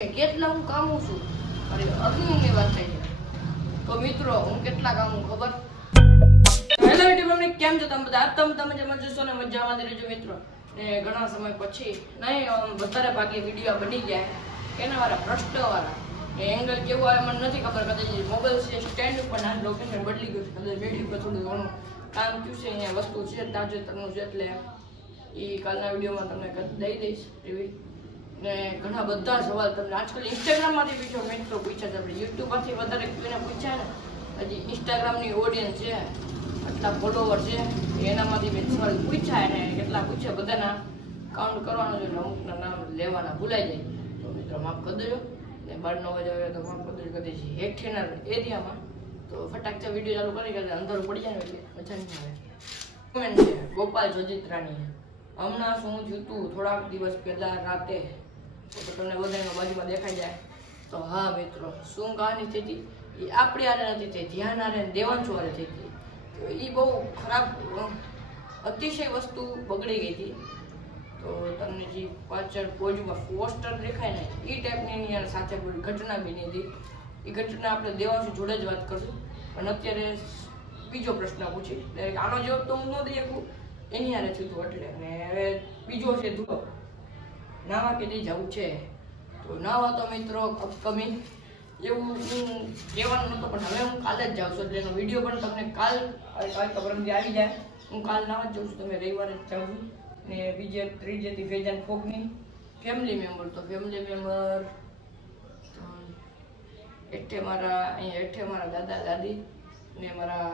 કેટલા હું કામું છું અરે અગ્નિની વાત થાય છે તો મિત્રો હું કેટલા કામું ખબર હેલો યુટ્યુબ કેમ છો તમે બધા તમે જે મજા ને મજામાં રહેજો મિત્રો ને ઘણા સમય પછી નહીં વધારે ભાગે વિડીયો બની ગયા એના વાળા પ્રશ્ન વાળા એંગલ કેવું આવે મને નથી ખબર કદાચ મોબાઈલ છે સ્ટેન્ડ ઉપર ના લોકેશન બદલી ગયું છે કદાચ વિડીયો પર થોડું ઘણું કામ થયું છે અહીંયા વસ્તુ છે તાજેતરનું છે એટલે એ કાલના વિડીયોમાં તમને દઈ દઈશ એવી ને ઘણા બધા સવાલ તમને આજકાલ ઇન્સ્ટાગ્રામમાંથી બીજો મિત્રો પૂછ્યા છે આપણે યુટ્યુબમાંથી વધારે કોઈને પૂછ્યા ને હજી ઇન્સ્ટાગ્રામની ઓડિયન્સ છે આટલા ફોલોવર છે એનામાંથી મેં સવાલ પૂછ્યા અને કેટલા પૂછ્યા બધાના કાઉન્ટ કરવાનું છે એટલે અમુકના નામ લેવાના ભૂલાઈ જાય તો મિત્રો માફ કરી દેજો ને 12 વાગે આવે તો માફ કરી દેજો કદાચ હેઠેના એરિયામાં તો ફટાક વિડીયો ચાલુ કરી કે અંધારું પડી જાય ને એટલે મજા નહીં આવે કોમેન્ટ છે ગોપાલ જોજિત્રાની હમણાં શું થયું તું થોડાક દિવસ પહેલા રાતે તો તમને બધાનો બાજુમાં દેખાઈ જાય તો હા મિત્રો શું કહાની થઈ હતી એ આપણી હારે નથી થઈ ધ્યાન હારે દેવાંશુ હારે થઈ હતી તો એ બહુ ખરાબ અતિશય વસ્તુ બગડી ગઈ હતી તો તમને જે પાછળ પોજમાં પોસ્ટર દેખાય ને એ ટાઈપની એની સાથે ઘટના બની હતી એ ઘટના આપણે દેવાંશુ જોડે જ વાત કરશું પણ અત્યારે બીજો પ્રશ્ન પૂછી આનો જવાબ તો હું ન દઈ શકું એની હારે થયું હતું એટલે ને હવે બીજો છે ધૂળો નાવા કે નહીં જવું છે તો નાવા તો મિત્રો અપકમિંગ એવું હું કહેવાનું નહોતું પણ હવે હું કાલે જ જાઉં છું એટલે એનો વિડીયો પણ તમને કાલ પરમથી આવી જાય હું કાલ નાવા જ જાઉં છું તમે રવિવારે જ જાઉં છું ને ત્રીજેથી ફેજાન ફોકની ફેમિલી મેમ્બર તો ફેમિલી મેમ્બર હેઠે મારા દાદા દાદી ને મારા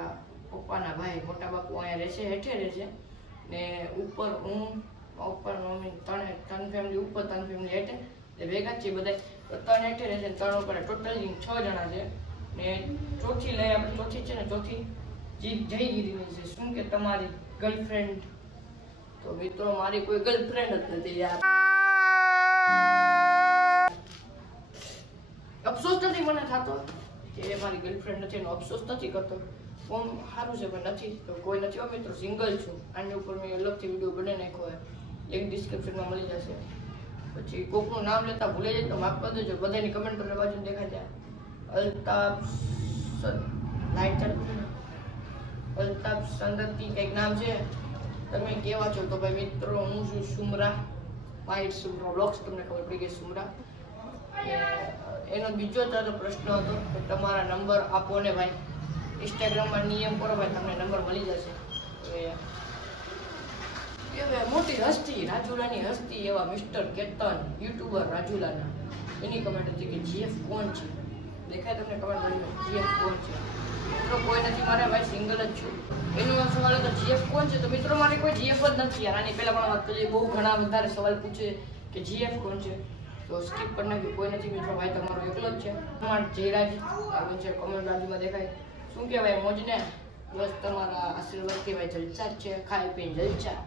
પપ્પાના ભાઈ મોટા બાપુ અહીંયા રહેશે હેઠે રહેશે ને ઉપર હું ઉપર મમ્મી ત્રણ ફેમિલી ઉપર 3 ફેમિલી હેઠે એ ભેગા છે બધા 3 હેઠે રહેશે 3 ઉપર ટોટલ 6 જણા છે ને ચોથી લઈ આપણે ચોથી છે ને ચોથી જયગીરીની છે શું કે તમારી ગર્લફ્રેન્ડ તો મિત્રો મારી કોઈ ગર્લફ્રેન્ડ જ નથી યાર અફસોસ નથી મને થતો કે મારી ગર્લફ્રેન્ડ નથી એનો અફસોસ નથી કરતો ફોન સારું છે પણ નથી તો કોઈ નથી હો મિત્રો સિંગલ છું આની ઉપર મેં અલગથી વિડીયો બનાવી નાખ્યો હોય લિંક ડિસ્ક્રિપ્શનમાં મળી જશે પછી કોકનું નામ લેતા ભૂલે જાય તો માફ કરી દેજો બધાની કમેન્ટ તમને બાજુ દેખાય જાય અલ્તાફ સંદતી કંઈક નામ છે તમે કેવા છો તો ભાઈ મિત્રો હું છું સુમરા વાઇટ સુમરા બ્લોગ્સ તમને ખબર પડી ગઈ સુમરા એનો બીજો તારો પ્રશ્ન હતો કે તમારા નંબર આપો ને ભાઈ ઇન્સ્ટાગ્રામમાં નિયમ કરો ભાઈ તમને નંબર મળી જશે મોટી હસ્તી રાજુલાની હસ્તી એવા મિસ્ટર કેતન યુટ્યુબર રાજુલાના એની કમેન્ટ હતી કે જીએફ કોણ છે દેખાય તમને કમેન્ટ કરી જીએફ કોણ છે મિત્રો કોઈ નથી મારે ભાઈ સિંગલ જ છું એનો સવાલ હતો જીએફ કોણ છે તો મિત્રો મારે કોઈ જીએફ જ નથી યાર આની પહેલા પણ વાત કરીએ બહુ ઘણા વધારે સવાલ પૂછે કે જીએફ કોણ છે તો સ્કીપ કરી નાખ્યું કોઈ નથી મિત્રો ભાઈ તમારો એકલો જ છે તમારા જયરાજ આવે છે કમેન્ટ બાજુમાં દેખાય શું કહેવાય મોજને બસ તમારા આશીર્વાદ કહેવાય જલસા જ છે ખાઈ પીને જલસા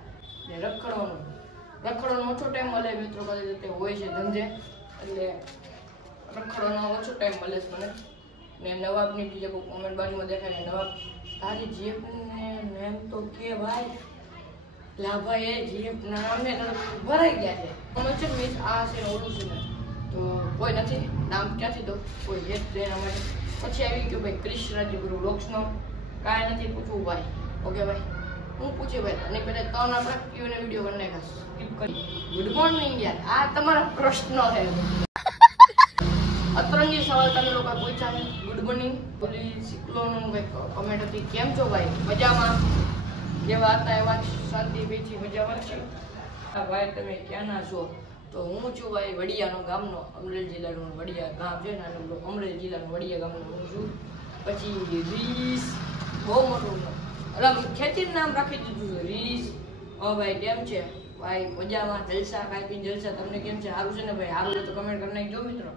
ને રખડવાનો ઓછો ટાઈમ મળે મિત્રો કદાચ તે હોય છે ધંધે એટલે રખડવાનો ઓછો ટાઈમ મળે છે મને ને નવાબની બીજા કોઈ કોમેન્ટ બાજુમાં દેખાય ને નવાબ તારી જીએફને નેમ તો કે ભાઈ લા ભાઈ એ જીએફ નામને ભરાઈ ગયા છે કોણ છે મિસ આ છે ને ઓલું છે ને તો કોઈ નથી નામ ક્યાંથી દો કોઈ હેત દેના માટે પછી આવી ગયો ભાઈ ક્રિશ રાજ્યગુરુ બ્લોગ્સનો કાંઈ નથી પૂછવું ભાઈ ઓકે ભાઈ હું પૂછે ભાઈ અને પહેલા 3 આપણે ક્યુએન વિડીયો કરી નાખ્યા સ્કીપ કરી ગુડ મોર્નિંગ યાર આ તમારા પ્રશ્ન છે અતરંગી સવાલ તમે લોકો પૂછ્યા છે ગુડ મોર્નિંગ બોલી સિક્લોનું કંઈક કમેન્ટ હતી કેમ છો ભાઈ મજામાં જેવા હતા એવા શાંતિભાઈથી મજામાં છે હા ભાઈ તમે ક્યાંના છો તો હું છું ભાઈ વડિયાનો ગામનો અમરેલી જિલ્લાનું વડિયા ગામ છે ને અમરેલી જિલ્લાનું વડિયા ગામનો હું છું પછી રીસ બહુ મોટું એટલે ખેતીનું નામ રાખી દીધું છે રીસ હા ભાઈ કેમ છે ભાઈ મજામાં જલસા ખાઈ પીને જલસા તમને કેમ છે સારું છે ને ભાઈ સારું તો કમેન્ટ કરી નાખજો મિત્રો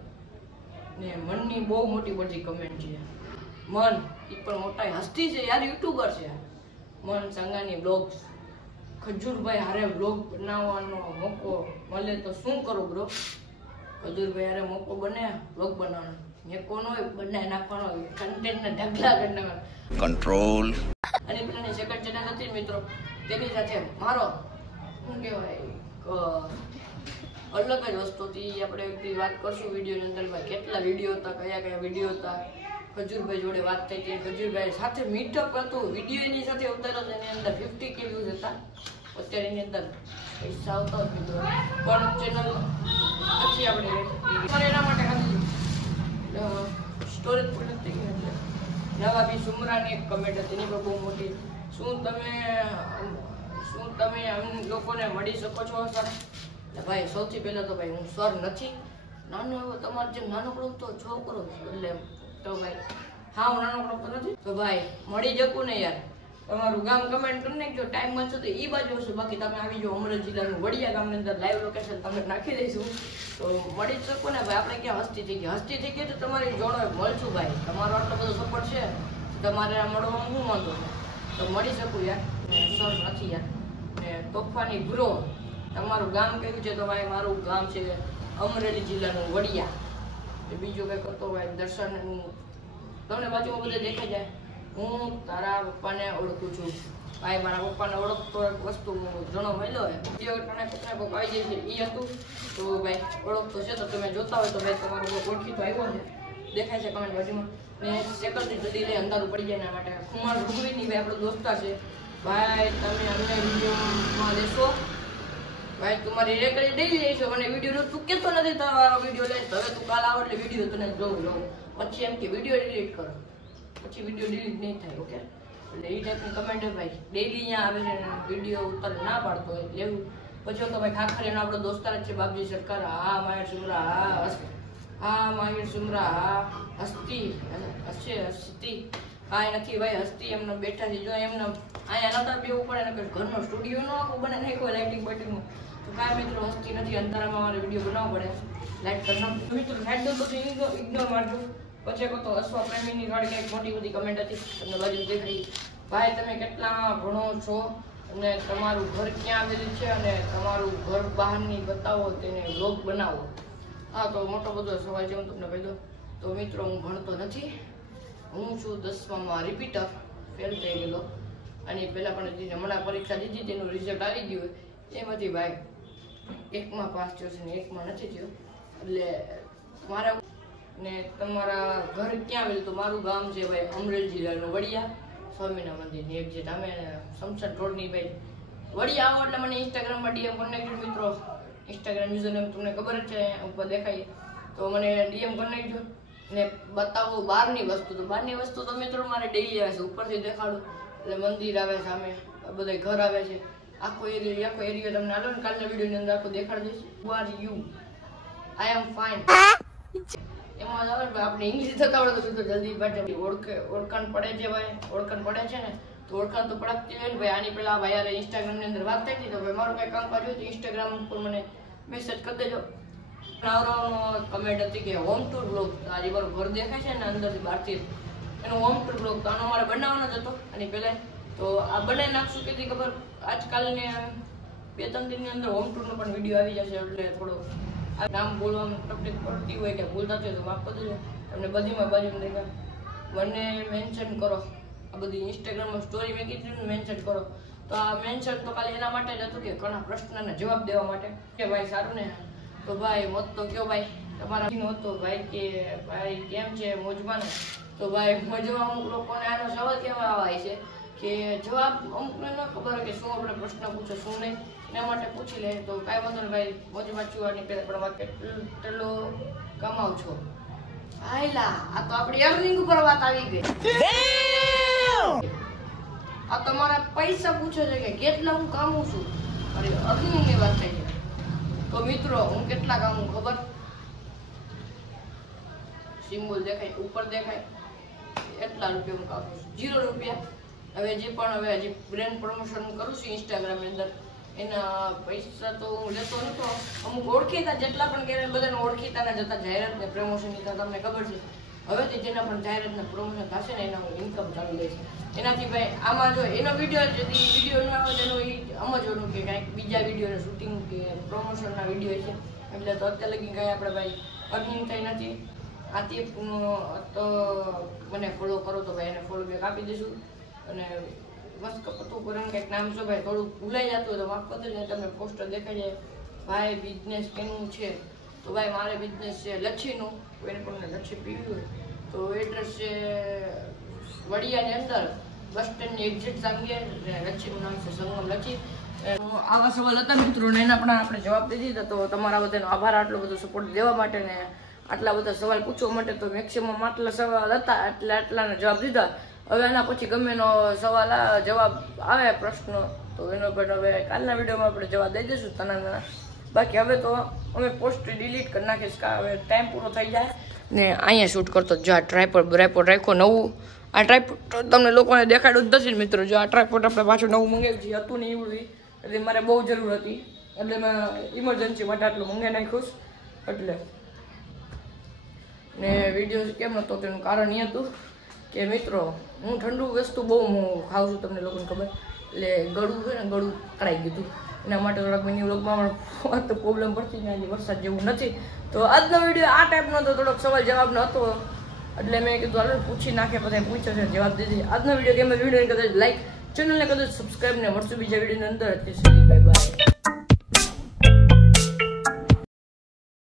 ને મનની બહુ મોટી બધી કમેન્ટ છે મન એ પણ મોટા હસ્તી છે યાર યુટ્યુબર છે મન સંગાની બ્લોગ્સ ખજૂરભાઈ હારે બ્લોગ બનાવવાનો મોકો મળે તો શું કરો બ્રો ખજૂરભાઈ હારે મોકો બને બ્લોગ બનાવવાનો મેકો નો બનાવી નાખવાનો કન્ટેન્ટને ઢગલા કરી નાખવાનો કંટ્રોલ અને પેલાની સેકન્ડ ચેનલ હતી મિત્રો તેની સાથે મારો શું કહેવાય અલગ જ વસ્તુ હતી. આપણે બધી વાત કરશું વિડીયોની અંદર ભાઈ કેટલા વિડીયો હતા, કયા કયા વિડીયો હતા. ખજૂરભાઈ જોડે વાત થઈ હતી, ખજૂરભાઈ સાથે મીટઅપ હતું, વિડીયો એની સાથે ઉતાર્યો હતો, એની અંદર 50 કે વ્યૂઝ હતા. અત્યારે એની અંદર પૈસા આવતા જ મિત્રો પણ ચેનલ પછી આપણે એના માટે ખાલી સ્ટોરેજ પણ થઈ ગઈ. એટલે નવા બી સુમરાની એક કમેન્ટ હતી એની પણ બહુ મોટી, શું તમે લોકોને મળી શકો છો સર? ભાઈ સૌથી પહેલા તો ભાઈ હું સર નથી, નાનો એવો તમારે જેમ નાનકડો તો છોકરો એટલે તો ભાઈ હા હું નાનકડો તો નથી. તો ભાઈ મળી શકું ને યાર, તમારું ગામ કમેન્ટ કરી નાખજો, ટાઈમ મળશે તો એ બાજુ હશે. બાકી તમે આવી જાઓ અમરેલી જિલ્લાનું વડિયા ગામની અંદર લાઈવ લોકેશન તમે નાખી દઈશું તો મળી જ શકો ને ભાઈ. આપણે ક્યાં હસ્તી થઈ ગઈ તો તમારી જોડે મળશું ભાઈ. તમારો આટલો બધો સપોર્ટ છે તમારે આ મળવામાં હું વાંધો તો મળી શકું યાર. સર નથી યાર. ને તોફાની બ્રો તમારું ગામ કેવું છે? તો ભાઈ મારું ગામ છે અમરેલી જિલ્લાનું વડિયા. બીજું કંઈક હતો ભાઈ દર્શન, હું તમને બાજુમાં બધે દેખાઈ જાય. હું તારા પપ્પાને ઓળખું છું ભાઈ. મારા પપ્પાને ઓળખતો એક વસ્તુ જણો મળ્યો હોય કોઈક આવી જાય છે એ હતું તો ભાઈ ઓળખતો છે. તો તમે જોતા હોય તો ભાઈ તમારો ઓળખીતો આવ્યો છે દેખાય છે કમેન્ટ બાજુમાં. ને સેકન્ડથી જલ્દી લઈ અંધારું પડી જાય એના માટે ખુમાર રૂગવીની ભાઈ આપણો દોસ્તા છે ભાઈ. તમે અમને વિડીયોમાં લેશો ભાઈ, તમારી રેકડી ડેલી લઈશો અને વિડીયો તું કેતો નથી તમારો વિડીયો લે. હવે તું કાલ આવો એટલે વિડીયો તને જોઉં લઉં પછી એમ કે વિડીયો ડિલીટ કરો, પછી વિડીયો ડિલીટ નહીં થાય. ઓકે એટલે એ ટાઈપની કમેન્ટ ભાઈ ડેલી અહીંયા આવે છે વિડીયો ઉતાર ના પાડતો હોય લેવું. પછી તો ભાઈ ખાખરીનો આપણો દોસ્તાર જ છે બાપજી સરકાર. હા માહિર સુમરા, હા માહિર સુમરા, હા હસ્તી હા નથી ભાઈ હસ્તી એમને બેઠા છે. જો એમને અહીંયા નતા બેવું પડે ને ઘરનો સ્ટુડિયો નો આખું બને નાખ્યો લાઇટિંગ બાઇટિંગનું તો કાંઈ મિત્રો હસ્તી નથી. અંધારામાં મારે વિડીયો બનાવવો પડે લાઇટ કરી નાખો મિત્રો. લાઇટ દો તો ઇગ્નોર મારજો. પછી તો અશ્વા પ્રેમીની ગાડી કંઈક મોટી બધી કમેન્ટ હતી તમને બાજુ દેખાઈ. ભાઈ તમે કેટલા ભણો છો અને તમારું ઘર ક્યાં આવેલું છે અને તમારું ઘર બહારની બતાવો તેને વ્લોગ બનાવો. હા તો મોટો બધો સવાલ છે હું તમને કહી દઉં તો મિત્રો હું ભણતો નથી. હું છું 10માં રિપીટર, ફેલ થઈ ગયેલો. અને પહેલાં પણ હમણાં પરીક્ષા દીધી તેનું રિઝલ્ટ આવી ગયું એમાંથી ભાઈ એકમાં પાસ થયો છે ને એકમાં નથી થયો. એટલે મારા ને તમારા ઘર ક્યાં આવેલું? તો મારું ગામ છે ભાઈ અમરેલી જિલ્લાનું વડિયા, સ્વામીના મંદિરની એક જે તમે સમસન રોડની ભાઈ વડિયા આવો એટલે મને ઇન્સ્ટાગ્રામમાં ડીએમ કરી નાખજો મિત્રો. ઇન્સ્ટાગ્રામ યુઝરનેમ તમને ખબર જ છે ઉપર દેખાય તો મને ડીએમ કરી નાખજો ને બતાવો બહારની વસ્તુ. તો બહારની વસ્તુ તો મિત્રો મારે ડેઈલી આવે છે, ઉપરથી દેખાડું એટલે મંદિર આવે સામે, બધા ઘર આવે છે, આખો એરિયો તમને આલો ને કાલના વિડીયોની અંદર આખો દેખાડી દઈશ. Who are you? I am fine. એમાં આપણે ઇંગ્લિશ થતા આવડે તો જલ્દી પાછળ ઓળખાણ પડે છે ભાઈ. ઓળખાણ પડે છે ને તો ઓળખાણ તો પડતી હોય ને ભાઈ. આની પેલા ભાઈ યાર ઇન્સ્ટાગ્રામની અંદર વાત થઈ હતી તો ભાઈ મારું કંઈ કામ કર્યું તો ઇન્સ્ટાગ્રામ ઉપર મને મેસેજ કરી દેજો. કમેન્ટ હતી કે હોમ ટૂર બ્લોગ, આજે મારું ઘર દેખાય છે ને અંદરથી બહારથી એનો હોમ ટૂર બ્લોગ તો આનો મારે બનાવવાનો જ હતો. અને પહેલાં તો આ બનાવી નાખશું કે ખબર આજકાલને 2-3 દિનની અંદર હોમ ટૂરનો પણ વિડીયો આવી જશે. એટલે થોડો નામ બોલવામાં તકલીફ પડતી હોય કે ભૂલ થતી હોય તો માફ કરી દેજો. તમને બધીમાં બાજુમાં દેખાય મને મેન્શન કરો. આ બધી ઇન્સ્ટાગ્રામમાં સ્ટોરી મેં કીધું મેન્શન કરો. તો આ મેન્શન તો ખાલી એના માટે જ હતું કે ઘણા પ્રશ્નના જવાબ દેવા માટે કે ભાઈ સારું ને. તો ભાઈ મત તો કયો ભાઈ તમારા હતો ભાઈ કે ભાઈ કેમ છે મોજમાં? તો ભાઈ મોજમાં અમુક લોકોને આનો સવાલ કેવા આવે છે કે જવાબ અમુકને ન ખબર હોય કે શું આપણે પ્રશ્ન પૂછો શું નહીં, એના માટે પૂછી લે. તો કાંઈ વાંધો નહીં ભાઈ મોજમાં ચૂવાની પહેલાં પણ વાત કેટલો કમાવ છો? હાયલા આ તો આપણી અર્નિંગ ઉપર વાત આવી ગઈ. આ તમારા પૈસા પૂછે છે કે કેટલા હું કામું છું, અરે અર્નિંગની વાત થઈ છે. તો મિત્રો હું કેટલા કામું ખબર? સિમ્બોલ દેખાય ઉપર દેખાય એટલા રૂપિયા હું કાપું છું, 0 રૂપિયા. હવે જે પણ હજી બ્રેન્ડ પ્રમોશન કરું છું ઇન્સ્ટાગ્રામની અંદર એના પૈસા તો હું લેતો નતો. અમુક ઓળખીતા જેટલા પણ કે બધાને ઓળખીતાના જતા જાહેરાત ને પ્રમોશન ની તમને ખબર છે. હવેથી જેના પણ જાહેરાત ને પ્રમોશન થશે ને એના ઇન્કમ ચાલુ લે છે. એનાથી ભાઈ આમાં જો એનો વિડીયો ન આવે તેનો એ સમજવાનું કે કાંઈક બીજા વિડીયોનું શૂટિંગ કે પ્રમોશનના વિડીયો છે. એટલે તો અત્યારે લગી કાંઈ આપણે ભાઈ અર્નિંગ થઈ નથી. આથી તો મને ફોલો કરો તો ભાઈ એને ફોલો બેક આપી દઈશું. અને મસ્ત પતું પર કંઈક નામ છે ભાઈ થોડું ભૂલાઈ જતું હોય તો માફ કરી દેજો. તમને પોસ્ટર દેખાઈ જાય ભાઈ બિઝનેસ કેનું છે, તો ભાઈ મારે બિઝનેસ છે લચ્છીનું. કોઈને કોઈને લચ્છી પીવી હોય તો એડ્રેસ છે વડિયાની અંદર બસ સ્ટેન્ડની એક્ઝિટ સામે. લચ્છીનું નામ છે સંગમ લચ્છી. આવા સવાલ હતા મિત્રો ને એના પણ આપણે જવાબ દઈ દીધા. તો તમારા બધાનો આભાર આટલો બધો સપોર્ટ દેવા માટે ને આટલા બધા સવાલ પૂછવા માટે. તો મેક્સિમમ આટલા સવાલ હતા એટલે આટલાના જવાબ દીધા. હવે એના પછી ગમે એનો સવાલ જવાબ આવે પ્રશ્ન તો એનો પણ હવે કાલના વિડીયોમાં આપણે જવાબ દઈ દઈશું નાના. બાકી હવે તો અમે પોસ્ટ ડિલીટ કરી નાખીશ કે હવે ટાઈમ પૂરો થઈ જાય ને અહીંયા શૂટ કરતો. જો આ ટ્રાયપોડ રાખ્યો નવું. આ ટ્રાયપોડ તમને લોકોને દેખાડ્યું જ નથી મિત્રો. જો આ ટ્રાયપોડ આપણે પાછું નવું મંગાવ્યું છે, હતું નહીં એવું એટલે મારે બહુ જરૂર હતી એટલે મેં ઇમરજન્સી માટે આટલું મંગાવી નાખ્યું. એટલે ને વિડીયો કેમ નહોતો તેનું કારણ એ હતું કે મિત્રો હું ઠંડુ વસ્તુ બહુ ખાઉં છું, તમને લોકોને ખબર. એટલે ગળું છે ને ગળું કરાઈ ગયું એના માટે થોડાક મિની વ્લોગમાં પણ તો પ્રોબ્લેમ પડતી ને આજે વરસાદ જેવું નથી. તો આજનો વિડીયો આ ટાઈપનો હતો, થોડોક સવાલ જવાબનો હતો એટલે મેં કીધું હાલો પૂછી નાખે. બધા પૂછ્યો છે જવાબ દીધી. આજનો વિડીયો કેમ વિડીયો કદાચ લાઈક, ચેનલને કદાચ સબસ્ક્રાઈબ ને મળશું બીજા વિડીયોની અંદર. Bye bye.